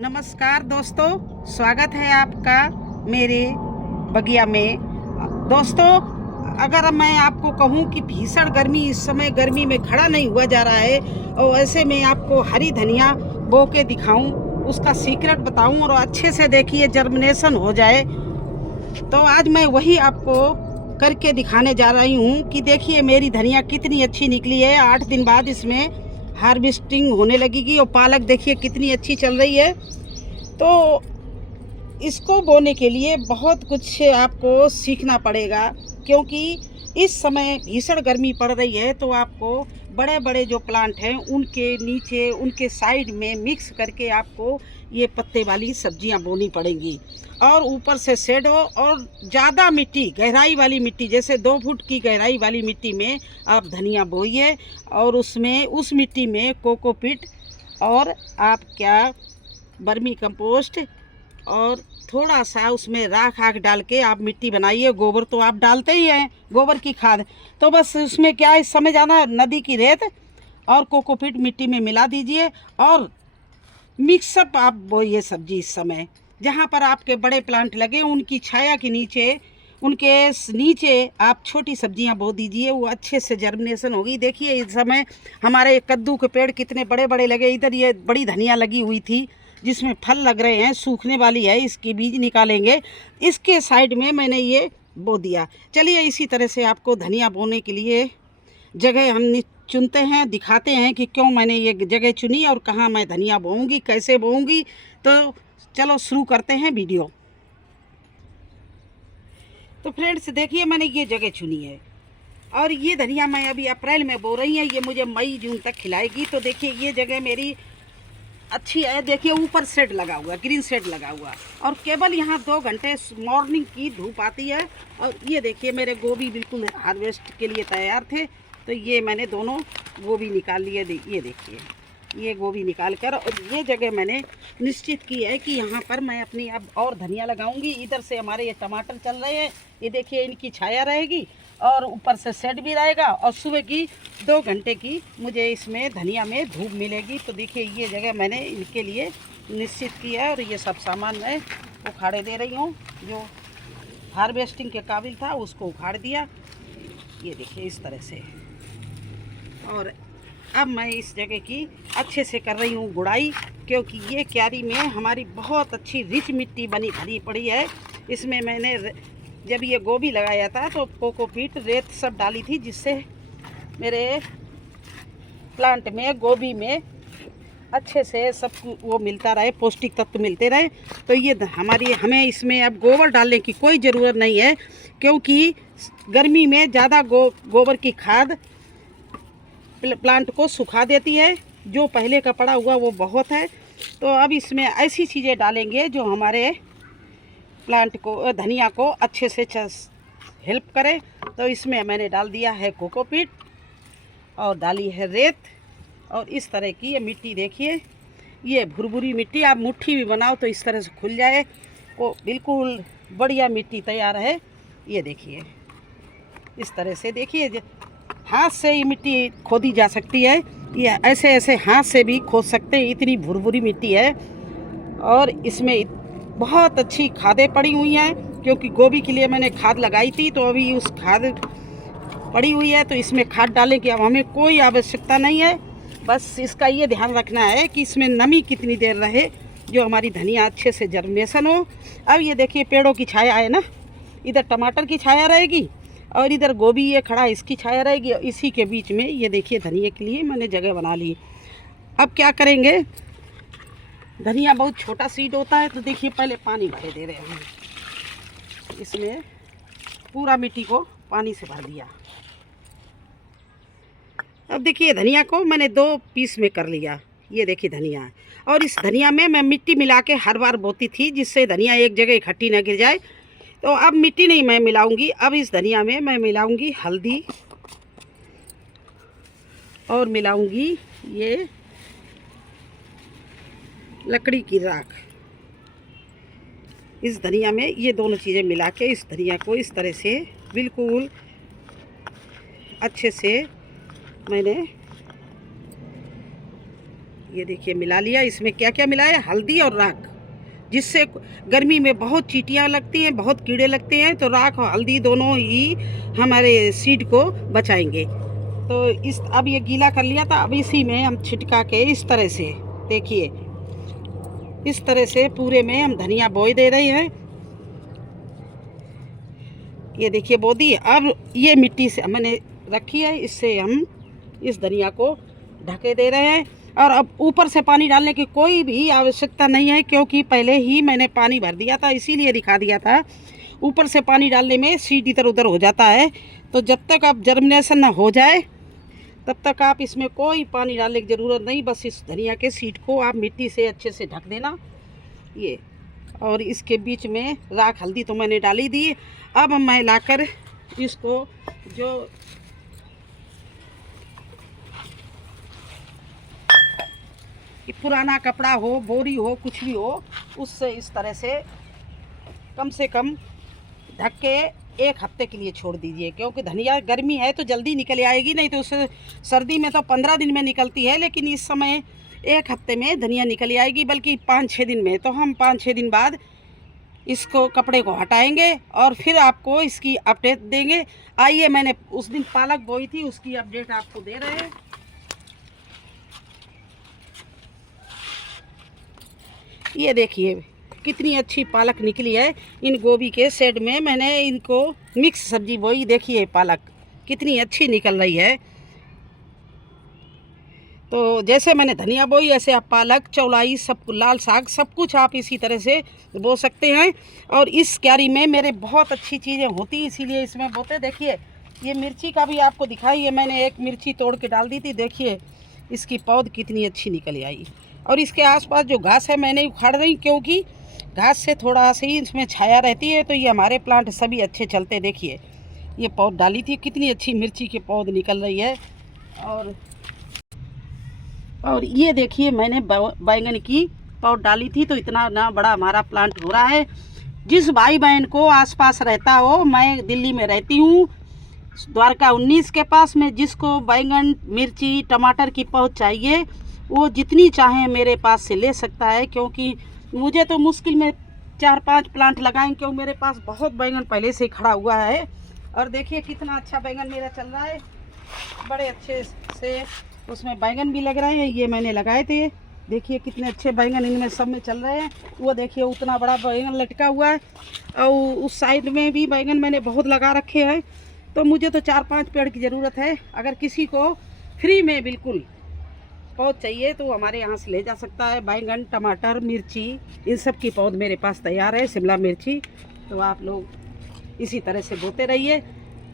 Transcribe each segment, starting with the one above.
नमस्कार दोस्तों, स्वागत है आपका मेरे बगिया में। दोस्तों, अगर मैं आपको कहूं कि भीषण गर्मी, इस समय गर्मी में खड़ा नहीं हुआ जा रहा है और ऐसे में आपको हरी धनिया बो के दिखाऊं, उसका सीक्रेट बताऊं और अच्छे से देखिए जर्मिनेशन हो जाए, तो आज मैं वही आपको करके दिखाने जा रही हूं कि देखिए मेरी धनिया कितनी अच्छी निकली है। 8 दिन बाद इसमें हार्वेस्टिंग होने लगेगी और पालक देखिए कितनी अच्छी चल रही है। तो इसको बोने के लिए बहुत कुछ आपको सीखना पड़ेगा, क्योंकि इस समय भीषण गर्मी पड़ रही है। तो आपको बड़े बड़े जो प्लांट हैं उनके नीचे, उनके साइड में मिक्स करके आपको ये पत्ते वाली सब्जियां बोनी पड़ेंगी और ऊपर से शेड हो और ज़्यादा मिट्टी, गहराई वाली मिट्टी, जैसे 2 फुट की गहराई वाली मिट्टी में आप धनिया बोइए और उसमें, उस मिट्टी में कोकोपीट और आप क्या, वर्मी कंपोस्ट और थोड़ा सा उसमें राख आख डाल के आप मिट्टी बनाइए। गोबर तो आप डालते ही हैं, गोबर की खाद। तो बस उसमें क्या, इस समय जाना नदी की रेत और कोकोपीट मिट्टी में मिला दीजिए और मिक्सअप आप बोइए सब्जी। इस समय जहाँ पर आपके बड़े प्लांट लगे उनकी छाया के नीचे, उनके नीचे आप छोटी सब्जियां बो दीजिए, वो अच्छे से जर्मिनेशन होगी। देखिए इस समय हमारे कद्दू के पेड़ कितने बड़े बड़े लगे। इधर ये बड़ी धनिया लगी हुई थी जिसमें फल लग रहे हैं, सूखने वाली है, इसके बीज निकालेंगे। इसके साइड में मैंने ये बो दिया। चलिए इसी तरह से आपको धनिया बोने के लिए जगह हम चुनते हैं, दिखाते हैं कि क्यों मैंने ये जगह चुनी और कहाँ मैं धनिया बोऊंगी, कैसे बोऊंगी। तो चलो शुरू करते हैं वीडियो। तो फ्रेंड्स देखिए मैंने ये जगह चुनी है और ये धनिया मैं अभी अप्रैल में बो रही है, ये मुझे मई जून तक खिलाएगी। तो देखिए ये जगह मेरी अच्छी है। देखिए ऊपर शेड लगा हुआ, ग्रीन शेड लगा हुआ और केवल यहाँ 2 घंटे मॉर्निंग की धूप आती है। और ये देखिए मेरे गोभी बिल्कुल हार्वेस्ट के लिए तैयार थे, तो ये मैंने दोनों गोभी निकाल लिए। ये देखिए ये गोभी निकाल कर, और ये जगह मैंने निश्चित की है कि यहाँ पर मैं अपनी अब और धनिया लगाऊंगी। इधर से हमारे ये टमाटर चल रहे हैं, ये देखिए इनकी छाया रहेगी और ऊपर से शेड भी रहेगा और सुबह की 2 घंटे की मुझे इसमें धनिया में धूप मिलेगी। तो देखिए ये जगह मैंने इनके लिए निश्चित की है और ये सब सामान मैं उखाड़े दे रही हूँ। जो हार्वेस्टिंग के काबिल था उसको उखाड़ दिया, ये देखिए इस तरह से। और अब मैं इस जगह की अच्छे से कर रही हूँ गुड़ाई, क्योंकि ये क्यारी में हमारी बहुत अच्छी रिच मिट्टी बनी भरी पड़ी है। इसमें मैंने जब ये गोभी लगाया था तो कोकोपीट, रेत सब डाली थी, जिससे मेरे प्लांट में, गोभी में अच्छे से सब वो मिलता रहे, पौष्टिक तत्व मिलते रहे। तो ये हमें इसमें अब गोबर डालने की कोई ज़रूरत नहीं है, क्योंकि गर्मी में ज़्यादा गोबर की खाद प्लांट को सुखा देती है। जो पहले का पड़ा हुआ वो बहुत है। तो अब इसमें ऐसी चीज़ें डालेंगे जो हमारे प्लांट को, धनिया को अच्छे से हेल्प करे। तो इसमें मैंने डाल दिया है कोकोपीट और डाली है रेत और इस तरह की ये मिट्टी। देखिए ये भुरभुरी मिट्टी, आप मुट्ठी भी बनाओ तो इस तरह से खुल जाए, वो बिल्कुल बढ़िया मिट्टी तैयार है। ये देखिए इस तरह से, देखिए हाथ से ये मिट्टी खोदी जा सकती है, ये ऐसे ऐसे हाथ से भी खोद सकते हैं, इतनी भुरभुरी मिट्टी है। और इसमें बहुत अच्छी खादें पड़ी हुई हैं, क्योंकि गोभी के लिए मैंने खाद लगाई थी, तो अभी उस खाद पड़ी हुई है। तो इसमें खाद डालने की अब हमें कोई आवश्यकता नहीं है। बस इसका ये ध्यान रखना है कि इसमें नमी कितनी देर रहे, जो हमारी धनिया अच्छे से जर्मिनेशन हो। अब ये देखिए पेड़ों की छाया है ना, इधर टमाटर की छाया रहेगी और इधर गोभी ये खड़ा है, इसकी छाया रहेगी। इसी के बीच में ये देखिए धनिया के लिए मैंने जगह बना ली। अब क्या करेंगे, धनिया बहुत छोटा सीड होता है, तो देखिए पहले पानी भरे दे रहे हैं। इसमें पूरा मिट्टी को पानी से भर दिया। अब देखिए धनिया को मैंने 2 पीस में कर लिया। ये देखिए धनिया है और इस धनिया में मैं मिट्टी मिला के हर बार बोती थी, जिससे धनिया एक जगह इकट्ठी न गिर जाए। तो अब मिट्टी नहीं मैं मिलाऊंगी, अब इस धनिया में मैं मिलाऊंगी हल्दी और मिलाऊंगी ये लकड़ी की राख। इस धनिया में ये दोनों चीज़ें मिला के इस धनिया को इस तरह से बिल्कुल अच्छे से मैंने ये देखिए मिला लिया। इसमें क्या क्या मिला है, हल्दी और राख, जिससे गर्मी में बहुत चींटियाँ लगती हैं, बहुत कीड़े लगते हैं, तो राख और हल्दी दोनों ही हमारे सीड को बचाएंगे। तो अब ये गीला कर लिया था, अब इसी में हम छिटका के इस तरह से देखिए, इस तरह से पूरे में हम धनिया बोई दे रहे हैं। ये देखिए बो दी। अब ये मिट्टी से मैंने रखी है, इससे हम इस धनिया को ढके दे रहे हैं। और अब ऊपर से पानी डालने की कोई भी आवश्यकता नहीं है, क्योंकि पहले ही मैंने पानी भर दिया था, इसीलिए दिखा दिया था। ऊपर से पानी डालने में सीड इधर उधर हो जाता है, तो जब तक आप जर्मिनेशन ना हो जाए तब तक आप इसमें कोई पानी डालने की ज़रूरत नहीं। बस इस धनिया के सीड को आप मिट्टी से अच्छे से ढक देना। ये और इसके बीच में राख हल्दी तो मैंने डाली दी। अब मैं लाकर इसको जो पुराना कपड़ा हो, बोरी हो, कुछ भी हो, उससे इस तरह से कम ढक के 1 हफ्ते के लिए छोड़ दीजिए, क्योंकि धनिया गर्मी है तो जल्दी निकल आएगी, नहीं तो उससे सर्दी में तो 15 दिन में निकलती है, लेकिन इस समय 1 हफ्ते में धनिया निकल आएगी, बल्कि 5-6 दिन में। तो हम 5-6 दिन बाद इसको कपड़े को हटाएंगे और फिर आपको इसकी अपडेट देंगे। आइए, मैंने उस दिन पालक बोई थी, उसकी अपडेट आपको दे रहे हैं। ये देखिए कितनी अच्छी पालक निकली है। इन गोभी के शेड में मैंने इनको मिक्स सब्जी बोई, देखिए पालक कितनी अच्छी निकल रही है। तो जैसे मैंने धनिया बोई, ऐसे आप पालक, चौलाई, सब लाल साग, सब कुछ आप इसी तरह से बो सकते हैं। और इस क्यारी में मेरे बहुत अच्छी चीज़ें होती, इसीलिए इसमें बोते। देखिए ये मिर्ची का भी आपको दिखाई है, मैंने एक मिर्ची तोड़ के डाल दी थी, देखिए इसकी पौध कितनी अच्छी निकल आई। और इसके आसपास जो घास है मैं नहीं उखाड़ रही, क्योंकि घास से थोड़ा सी इसमें छाया रहती है, तो ये हमारे प्लांट सभी अच्छे चलते। देखिए ये पौध डाली थी, कितनी अच्छी मिर्ची की पौध निकल रही है। और ये देखिए मैंने बैंगन की पौध डाली थी, तो इतना ना बड़ा हमारा प्लांट हो रहा है। जिस भाई बहन को आसपास रहता हो, मैं दिल्ली में रहती हूँ, द्वारका 19 के पास में, जिसको बैंगन, मिर्ची, टमाटर की पौध चाहिए, वो जितनी चाहें मेरे पास से ले सकता है। क्योंकि मुझे तो मुश्किल में 4-5 प्लांट लगाएं, क्योंकि मेरे पास बहुत बैंगन पहले से ही खड़ा हुआ है। और देखिए कितना अच्छा बैंगन मेरा चल रहा है, बड़े अच्छे से उसमें बैंगन भी लग रहे हैं। ये मैंने लगाए थे, देखिए कितने अच्छे बैंगन इनमें सब में चल रहे हैं। वो देखिए उतना बड़ा बैंगन लटका हुआ है, और उस साइड में भी बैंगन मैंने बहुत लगा रखे हैं। तो मुझे तो 4-5 पेड़ की ज़रूरत है। अगर किसी को फ्री में बिल्कुल पौध चाहिए तो हमारे यहाँ से ले जा सकता है। बैंगन, टमाटर, मिर्ची, इन सब की पौध मेरे पास तैयार है, शिमला मिर्ची। तो आप लोग इसी तरह से बोते रहिए।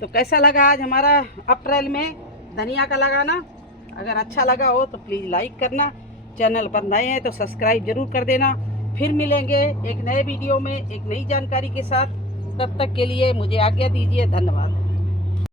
तो कैसा लगा आज हमारा अप्रैल में धनिया का लगाना? अगर अच्छा लगा हो तो प्लीज़ लाइक करना, चैनल पर नए हैं तो सब्सक्राइब जरूर कर देना। फिर मिलेंगे एक नए वीडियो में एक नई जानकारी के साथ। तब तक के लिए मुझे आज्ञा दीजिए, धन्यवाद।